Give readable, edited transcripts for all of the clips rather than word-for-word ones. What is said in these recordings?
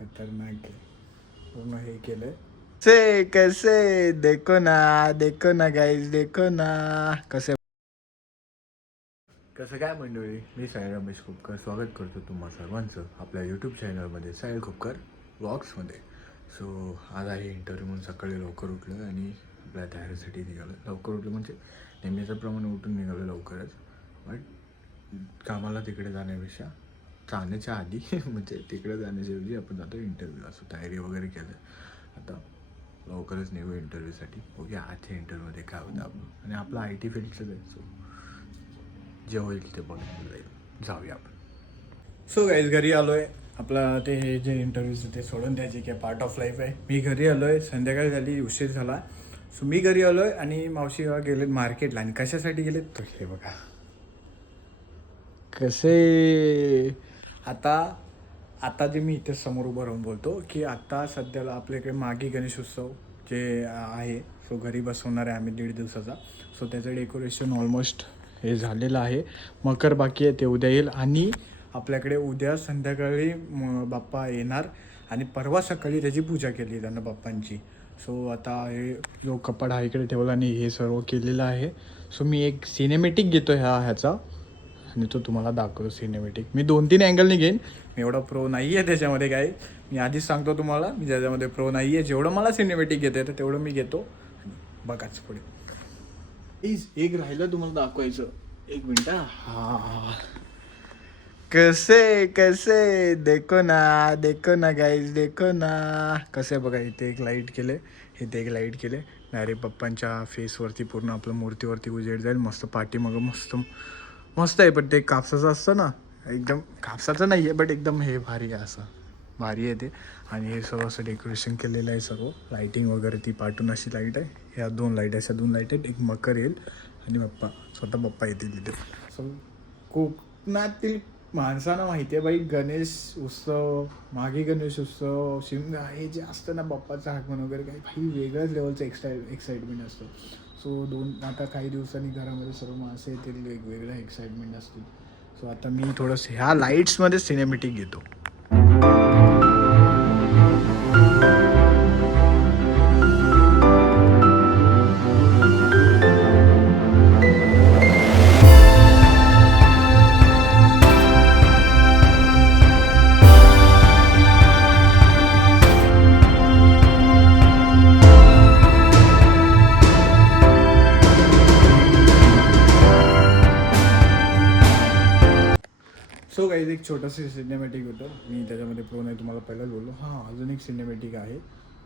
खतरनाक आहे. पूर्ण हे केलंय से कसे देखो ना गाईज देखो ना कसे कसं काय मंडळी. मी साई रमेश खोपकर स्वागत करतो तुम्हा सर्वांचं आपल्या यूट्यूब चॅनलमध्ये साई खोपकर व्लॉग्समध्ये. सो आज आहे इंटरव्ह्यू म्हणून सकाळी लवकर उठलं आणि आपल्या तयारीसाठी निघालं. लवकर उठलं म्हणजे नेहमीच्याप्रमाणे उठून निघालं लवकरच. बट कामाला तिकडे जाण्यापेक्षा जाण्याच्या आधी म्हणजे तिकडे जाण्याच्या ऐवजी आपण जातो इंटरव्ह्यूला. असं तयारी वगैरे केलं. आता लवकरच निघू इंटरव्ह्यूसाठी. ओके आजच्या इंटरव्ह्यूमध्ये काय होतं आपण आणि आपलं आय टी फील्डचं आहे. सो जे होईल ते बघून जाईल. जाऊया आपण. सो गाईज घरी आलो आहे. आपला ते हे जे इंटरव्ह्यूचं ते सोडून द्यायचे की पार्ट ऑफ लाईफ आहे. मी घरी आलो आहे. संध्याकाळ झाली, उशीर झाला. सो मी घरी आलो आहे आणि मावशी गेले मार्केटला. आणि कशासाठी गेले तर हे बघा कसे. आता जे मी इथे समोर उभं राहून बोलतो की आता सध्याला आपल्याकडे मागे गणेश उत्सव जे आहे सो घरी बसवणार आहे आम्ही 1.5 दिवसाचा. सो त्याचं डेकोरेशन ऑलमोस्ट हे झालेलं आहे. मकर बाकी आहे, ते उद्या येईल. आणि आपल्याकडे उद्या संध्याकाळी बाप्पा येणार आणि परवा सकाळी त्याची पूजा केली त्यांना बाप्पांची. सो आता हे जो कपाट हा इकडे ठेवला आणि हे सर्व केलेलं आहे. सो मी एक सिनेमॅटिक घेतो ह्याचा आणि तो तुम्हाला दाखवतो सिनेमॅटिक. मी 2-3 अँगलनी घेईन. मी एवढा प्रो नाही आहे त्याच्यामध्ये काय. मी आधीच सांगतो तुम्हाला मी ज्याच्यामध्ये प्रो नाही आहे. जेवढं मला सिनेमॅटिक घेता येतं तेवढं मी घेतो. बघाच पुढे. एक राहिलं तुम्हाला दाखवायचं. एक मिनिट. हा कसे देखो ना गाईज देखो ना कसे. बघा इथे एक लाईट केले, इथे एक लाईट केले. डायरेक्ट पप्पांच्या फेसवरती पूर्ण आपलं मूर्तीवरती उजेड जाईल. मस्त पाठीमागं मस्त आहे. पण ते कापसाचं असतं ना, एकदम कापसाचं नाही आहे बट एकदम हे भारी आहे. असं भारी आहे ते. आणि हे सर्व असं डेकोरेशन केलेलं आहे. सर्व लाईटिंग वगैरे ती पाठून अशी लाईट आहे. ह्या 2 लाईट आहे, अशा 2 लाईट आहेत. एक मकर येईल आणि स्वतः बाप्पा येतील तिथे. सो कोकणातील माणसांना माहिती आहे बाई गणेश उत्सव, मागे गणेश उत्सव, शिमगा हे जे असतं ना बाप्पाचं आगमन वगैरे काही भाई वेगळ्याच लेवलचं एक्साइटमेंट असतं. सो आता काही दिवसांनी घरामध्ये सर्व माणसं येतील, वेगवेगळ्या एक्साइटमेंट असतील. सो आता मी थोडंसं ह्या लाईट्समध्ये सिनेमॅटिक घेतो. सो काही एक छोटंसं सिनेमॅटिक होतं. मी त्याच्यामध्ये प्रो नाही तुम्हाला पहिलाच बोललो. हां अजून एक सिनेमॅटिक आहे.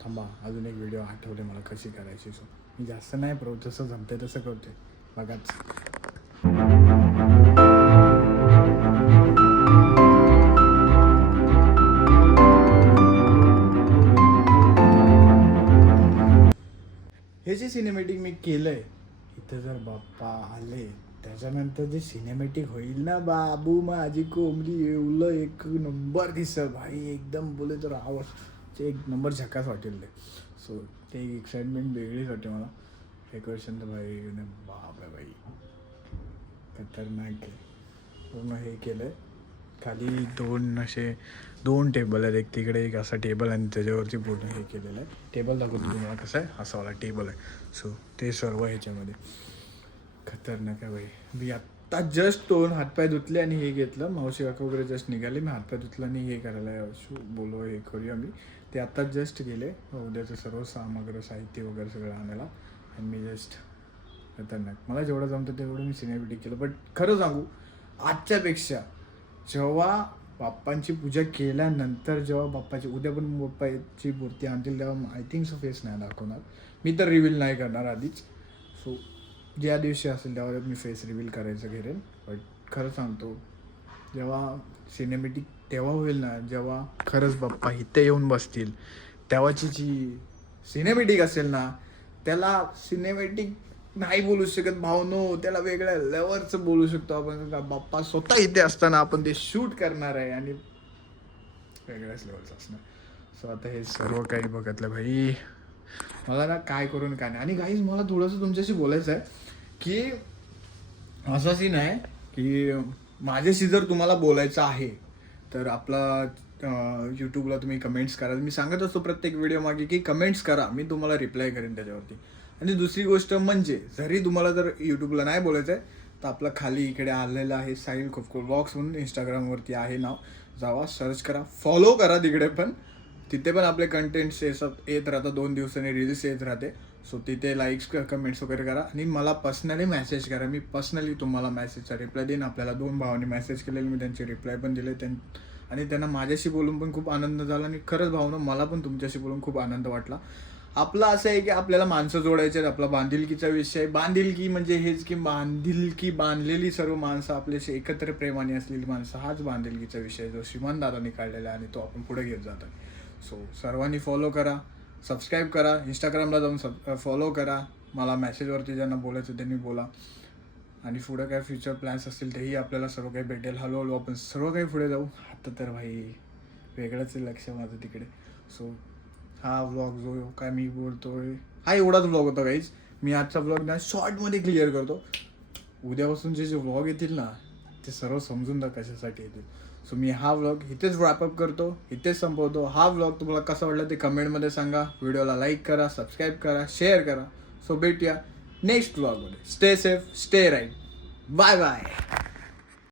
थांबा अजून एक व्हिडिओ आठवले मला कशी करायची. सो मी जास्त नाही प्रो, जसं जमते तसं करते. बघाच. हे जे सिनेमॅटिक मी केलं आहे इथं जर बाप्पा आले त्याच्यानंतर जे सिनेमॅटिक होईल ना बाबू माझी कोंबडी एवढं एक नंबर दिसत भाई. एकदम बोले तर आवाज एक नंबर झकास वाटेल ते. सो ते एक्साइटमेंट वेगळीच वाटते मला. डेकोरेशन तर भाई बाप आहे भाई खतरनाक आहे. पूर्ण हे केलं आहे. खाली 2 टेबल आहेत. एक तिकडे एक असा टेबल आणि त्याच्यावरती पूर्ण हे केलेलं आहे. टेबल दाखवतो तुम्हाला कसं आहे. असावाला टेबल आहे. सो ते सर्व ह्याच्यामध्ये खतरनाक आहे भाई. मी आत्ता जस्ट 2 हातपाय धुतले आणि हे घेतलं. मावशी काका वगैरे जस्ट निघाले. मी हातपाय धुतलं आणि हे करायला बोलो हे करूया मी. ते आत्ता जस्ट गेले उद्याचं सर्व साहित्य वगैरे सगळं आणायला. आणि मी जस्ट खतरनाक. मला जेवढं जमतं तेवढं मी सिनेमॅटिक केलं. बट खरं सांगू आजच्यापेक्षा जेव्हा बाप्पांची पूजा केल्यानंतर जेव्हा बाप्पाची उद्या पण बाप्पाची मूर्ती आणतील तेव्हा आय थिंक सो फेस नाही दाखवणार. मी तर रिव्हील नाही करणार आधीच. सो ज्या दिवशी असेल तेव्हा मी फेस रिव्हील करायचं घेरेन. बट खरं सांगतो जेव्हा सिनेमॅटिक तेव्हा होईल ना जेव्हा खरंच बाप्पा इथे येऊन बसतील तेव्हाची जी सिनेमॅटिक असेल ना त्याला सिनेमॅटिक नाही बोलू शकत भावनो. त्याला वेगळ्या लेवलचं बोलू शकतो आपण. बाप्पा स्वतः इथे असताना आपण ते शूट करणार आहे आणि वेगळ्याच लेवलचं असणार. सो आता हे सर्व काही बघितलं भाई मला ना काय करून काय नाही. आणि गाईज मला थोडंसं तुमच्याशी बोलायचं आहे की असा सीन आहे की माझ्याशी जर तुम्हाला बोलायचं आहे तर आपला यूट्यूबला तुम्ही कमेंट्स करा. मी सांगत असतो प्रत्येक व्हिडिओ मागे की कमेंट्स करा, मी तुम्हाला रिप्लाय करेन त्याच्यावरती. आणि दुसरी गोष्ट म्हणजे जरी तुम्हाला जर यूट्यूबला नाही बोलायचं आहे तर आपलं खाली इकडे आलेलं आहे साहिल खोपकर व्लॉग्स म्हणून इंस्टाग्रामवरती आहे नाव, जावा सर्च करा, फॉलो करा तिकडे पण. तिथे पण आपले कंटेंट्स येत राहतात, 2 दिवसांनी रील्स येत राहते. सो तिथे लाईक्स कमेंट्स वगैरे करा आणि मला पर्सनली मेसेज करा. मी पर्सनली तुम्हाला मेसेजचा रिप्लाय देईन. आपल्याला 2 भावांनी मेसेज केलेले, मी त्यांचे रिप्लाय पण दिले आणि त्यांना माझ्याशी बोलून पण खूप आनंद झाला. आणि खरंच भावना मला पण तुमच्याशी बोलून खूप आनंद वाटला. आपलं असं आहे की आपल्याला माणसं जोडायचे आहेत. आपला बांधिलकीचा विषय, बांधिलकी म्हणजे हेच की बांधिलकी, बांधलेली सर्व माणसं आपल्याशी एकत्र प्रेमाने असलेली माणसं, हाच बांधिलकीचा विषय जो श्रीमान दादांनी काढलेला आहे आणि तो आपण पुढे घेत जातो. सो सर्वांनी फॉलो करा, सबस्क्राईब करा, इंस्टाग्रामला जाऊन फॉलो करा. मला मेसेजवरती ज्यांना बोलायचं त्यांनी बोला. आणि पुढं काय फ्युचर प्लॅन्स असतील तेही आपल्याला सर्व काही भेटेल. हळूहळू आपण सर्व काही पुढे जाऊ. आता तर भाई वेगळंच आहे लक्ष माझं तिकडे. सो हा व्लॉग जो काय मी बोलतोय हा एवढाच व्लॉग होता गाईज. मी आजचा व्लॉग ना शॉर्टमध्ये क्लिअर करतो. उद्यापासून जे व्लॉग येतील ना ते सर्व समजून जा कशासाठी येतील. सो मी हा व्लॉग इथेच रॅपअप करतो, इथेच संपवतो. हा व्लॉग तुम्हाला कसा वाटला ते कमेंटमध्ये सांगा. व्हिडिओला लाईक करा, सबस्क्राईब करा, शेअर करा. सो भेटूया नेक्स्ट व्लॉगमध्ये. Stay safe, stay right. Bye bye.